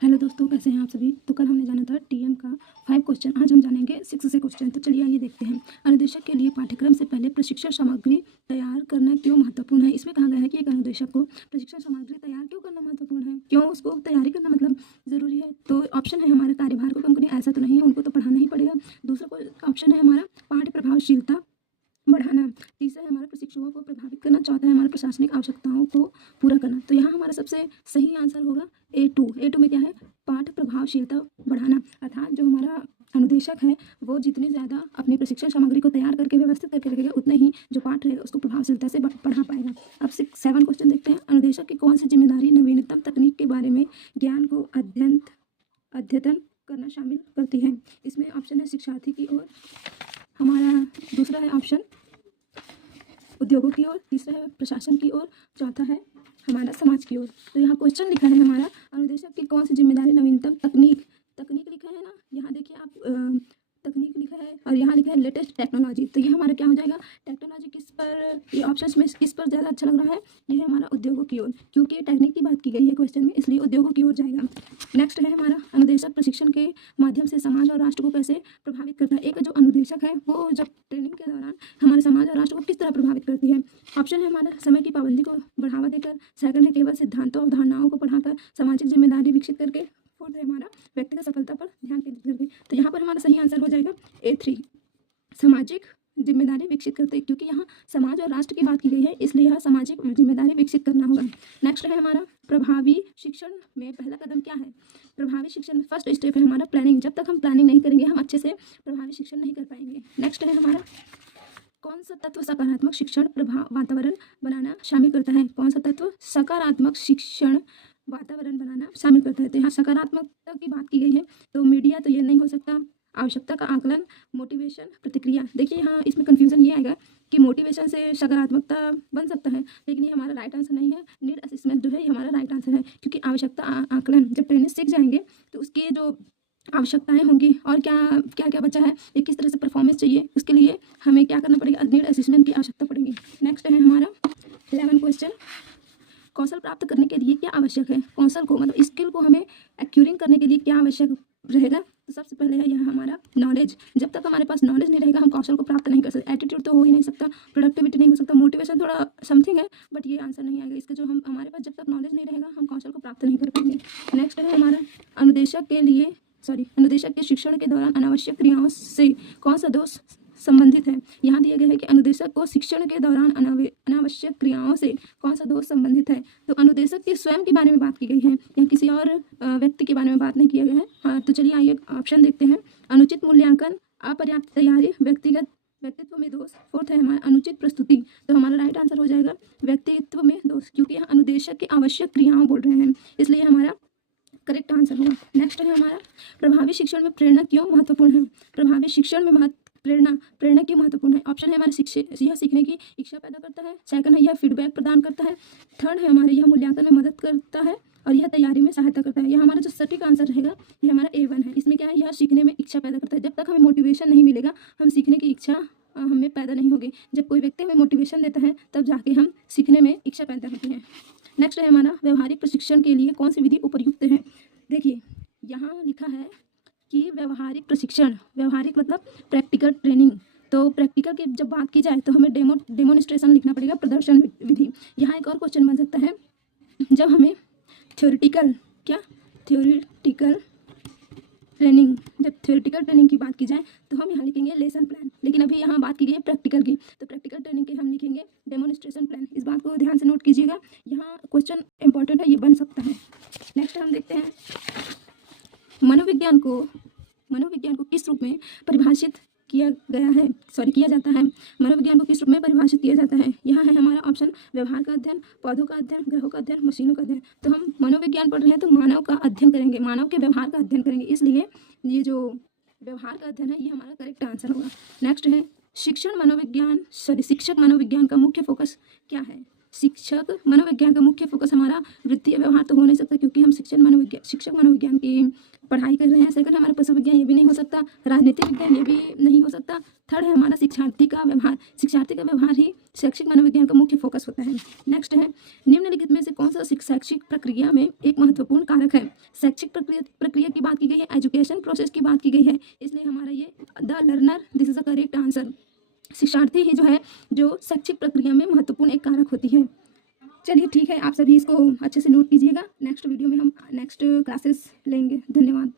Hello दोस्तों, कैसे हैं आप सभी। तो कल हमने जाना था टीएम का 5 क्वेश्चन, आज हम जानेंगे 6 से क्वेश्चन। तो चलिए आइए देखते हैं। अनुदेशक के लिए पाठ्यक्रम से पहले प्रशिक्षण सामग्री तैयार करना क्यों महत्वपूर्ण है। इसमें कहा गया है कि एक अनुदेशक को प्रशिक्षण सामग्री तैयार क्यों करना महत्वपूर्ण है, क्यों उसको तैयारी करना मतलब ज़रूरी है। तो ऑप्शन है हमारा कार्यभार को कम करें, ऐसा तो नहीं है, उनको तो पढ़ाना ही पड़ेगा। दूसरा ऑप्शन है हमारा पाठ्य प्रभावशीलता बढ़ाना। तीसरा है हमारा प्रशिक्षुओं को प्रभावित करना। चौथा है हमारा प्रशासनिक आवश्यकताओं को पूरा करना। तो यहाँ हमारा सबसे सही आंसर होगा A2 में क्या है, पाठ प्रभावशीलता बढ़ाना। अर्थात जो हमारा अनुदेशक है वो जितनी ज़्यादा अपनी प्रशिक्षण सामग्री को तैयार करके व्यवस्थित करके रखेगा, उतना ही जो पाठ रहेगा उसको प्रभावशीलता से पढ़ा पाएगा। अब 7 क्वेश्चन देखते हैं। अनुदेशक की कौन सी जिम्मेदारी नवीनतम तकनीक के बारे में ज्ञान को अद्यतन करना शामिल करती है। इसमें ऑप्शन है शिक्षार्थी की ओर, हमारा दूसरा है ऑप्शन उद्योगों की ओर, तीसरा है प्रशासन की ओर, चौथा है हमारा समाज की ओर। तो यहाँ क्वेश्चन लिखा है हमारा अनुदेशक की कौन सी जिम्मेदारी नवीनतम तकनीक लिखा है ना, यहाँ देखिए आप तकनीक लिखा है और यहाँ लिखा है लेटेस्ट टेक्नोलॉजी। तो ये हमारा क्या हो जाएगा, टेक्नोलॉजी किस पर, ये ऑप्शन में किस पर ज़्यादा अच्छा लग रहा है, ये है हमारा उद्योगों की ओर, क्योंकि टेक्निक की बात की गई है क्वेश्चन में, इसलिए उद्योगों की ओर जाएगा। नेक्स्ट है हमारा अनुदेशक प्रशिक्षण के माध्यम से समाज और राष्ट्र को कैसे प्रभावित करता है। एक जो अनुदेशक है वो जब ट्रेनिंग के दौरान हमारे समाज और राष्ट्र को किस तरह प्रभावित करती है। ऑप्शन है हमारा समय की पाबंदी को बढ़ावा देकर, सेकंड है केवल सिद्धांतों अवधारणाओं को पढ़ाकर, सामाजिक जिम्मेदारी विकसित करके, फोर्थ है हमारा व्यक्तिगत सफलता पर ध्यान केंद्रित करके। तो यहाँ पर हमारा सही आंसर हो जाएगा A3, सामाजिक जिम्मेदारी विकसित करते, क्योंकि यहाँ समाज और राष्ट्र की बात की गई है, इसलिए यहाँ सामाजिक जिम्मेदारी विकसित करना होगा। नेक्स्ट है हमारा प्रभावी शिक्षण में पहला कदम क्या है। प्रभावी शिक्षण में फर्स्ट स्टेप है हमारा प्लानिंग। जब तक हम प्लानिंग नहीं करेंगे हम अच्छे से प्रभावी शिक्षण नहीं कर पाएंगे। नेक्स्ट है हमारा कौन सा तत्व सकारात्मक शिक्षण प्रभाव वातावरण बनाना शामिल करता है। कौन सा तत्व सकारात्मक शिक्षण वातावरण बनाना शामिल करता है। तो यहाँ सकारात्मकता की बात की गई है, तो मीडिया तो ये नहीं हो सकता। आवश्यकता का आकलन, मोटिवेशन, प्रतिक्रिया। देखिए यहाँ इसमें कंफ्यूजन ये आएगा कि मोटिवेशन से सकारात्मकता बन सकता है, लेकिन ये हमारा राइट आंसर नहीं है। नीड असेसमेंट जो है ये हमारा राइट आंसर है, क्योंकि आवश्यकता आकलन जब ट्रेनिंग सीख जाएंगे तो उसकी जो आवश्यकताएं होंगी और क्या क्या क्या बचा है, ये किस तरह से परफॉर्मेंस चाहिए, उसके लिए हमें क्या करना पड़ेगा, नीड असेसमेंट की आवश्यकता पड़ेगी। नेक्स्ट है हमारा 11 क्वेश्चन, कौशल प्राप्त करने के लिए क्या आवश्यक है। कौशल को मतलब स्किल को हमें एक्यूरिंग करने के लिए क्या आवश्यक रहेगा। तो सबसे पहले है यह हमारा नॉलेज। जब तक हमारे पास नॉलेज नहीं रहेगा हम कौशल को प्राप्त नहीं कर सकते। एटीट्यूड तो हो ही नहीं सकता, प्रोडक्टिविटी नहीं हो सकता, मोटिवेशन थोड़ा समथिंग है, बट ये आंसर नहीं आएगा इसका। जो हम हमारे पास जब तक नॉलेज नहीं रहेगा हम कौशल को प्राप्त नहीं कर पाएंगे। नेक्स्ट है हमारा अनुदेशक के शिक्षण के दौरान अनावश्यक क्रियाओं से कौन सा दोष संबंधित है। यहाँ दिया गया है कि अनुदेशक को शिक्षण के दौरान अनावश्यक क्रियाओं से कौन सा दोष संबंधित है। तो अनुदेशक के स्वयं के बारे में बात की गई है, या किसी और व्यक्ति के बारे में बात नहीं किया गया है। हाँ, तो चलिए आइए ऑप्शन देखते हैं। अनुचित मूल्यांकन, अपर्याप्त तैयारी, व्यक्तित्व में दोष, फोर्थ है हमारा अनुचित प्रस्तुति। तो हमारा राइट आंसर हो जाएगा व्यक्तित्व में दोष, क्योंकि यहाँ अनुदेशक की आवश्यक क्रियाओं बोल रहे हैं, इसलिए हमारा करेक्ट आंसर होगा। नेक्स्ट है हमारा प्रभावी शिक्षण में प्रेरणा क्यों महत्वपूर्ण है। प्रभावी शिक्षण में प्रेरणा क्यों महत्वपूर्ण है। ऑप्शन है हमारे यह सीखने की इच्छा पैदा करता है, सेकंड है यह फीडबैक प्रदान करता है, थर्ड है हमारे यह मूल्यांकन में मदद करता है, और यह तैयारी में सहायता करता है। यह हमारा जो सटीक आंसर रहेगा ये हमारा A1 है। इसमें क्या है, यह सीखने में इच्छा पैदा करता है। जब तक हमें मोटिवेशन नहीं मिलेगा हम सीखने की इच्छा हमें पैदा नहीं होगी। जब कोई व्यक्ति हमें मोटिवेशन देता है तब जाके हम सीखने में इच्छा पैदा होती है। नेक्स्ट है हमारा व्यवहारिक प्रशिक्षण के लिए कौन सी विधि उपयुक्त है। देखिए यहाँ लिखा है कि व्यवहारिक प्रशिक्षण, व्यवहारिक मतलब प्रैक्टिकल ट्रेनिंग। तो प्रैक्टिकल की जब बात की जाए तो हमें डेमोनिस्ट्रेशन लिखना पड़ेगा, प्रदर्शन विधि। यहाँ एक और क्वेश्चन बन सकता है, जब हमें थ्योरेटिकल ट्रेनिंग की बात की जाए तो हम यहाँ लिखेंगे लेसन प्लान, लेकिन अभी यहाँ बात की गई है प्रैक्टिकल की, तो प्रैक्टिकल ट्रेनिंग के हम लिखेंगे डेमोनिस्ट्रेशन प्लान। इस बात को ध्यान से नोट कीजिएगा, यहाँ क्वेश्चन इंपॉर्टेंट है, ये बन सकता है। नेक्स्ट हम देखते हैं मनोविज्ञान को किस रूप में परिभाषित किया जाता है। मनोविज्ञान को किस रूप में परिभाषित किया जाता है। यहाँ है हमारा ऑप्शन व्यवहार का अध्ययन, पौधों का अध्ययन, ग्रहों का अध्ययन, मशीनों का अध्ययन। तो हम मनोविज्ञान पढ़ रहे हैं तो मानव का अध्ययन करेंगे, मानव के व्यवहार का अध्ययन करेंगे, इसलिए ये जो व्यवहार का अध्ययन है ये हमारा करेक्ट आंसर होगा। नेक्स्ट है शिक्षक मनोविज्ञान का मुख्य फोकस क्या है। शिक्षक मनोविज्ञान का मुख्य फोकस हमारा वृत्तीय व्यवहार तो हो नहीं सकता, क्योंकि हम शिक्षक मनोविज्ञान की पढ़ाई कर रहे हैं। सेकंड हमारा पशु विज्ञान, ये भी नहीं हो सकता। राजनीतिक विज्ञान, ये भी नहीं हो सकता। थर्ड है हमारा शिक्षार्थी का व्यवहार। शिक्षार्थी का व्यवहार ही शैक्षिक मनोविज्ञान का मुख्य फोकस होता है। नेक्स्ट है, निम्नलिखित में से कौन सा शैक्षिक प्रक्रिया में एक महत्वपूर्ण कारक है। शैक्षिक प्रक्रिया की बात की गई है, एजुकेशन प्रोसेस की बात की गई है, इसलिए हमारा ये the learner, this is the correct answer. शिक्षार्थी ही जो है जो शैक्षिक प्रक्रिया में महत्वपूर्ण एक कारक होती है। चलिए ठीक है, आप सभी इसको अच्छे से नोट कीजिएगा। नेक्स्ट वीडियो में हम नेक्स्ट क्लासेस लेंगे। धन्यवाद।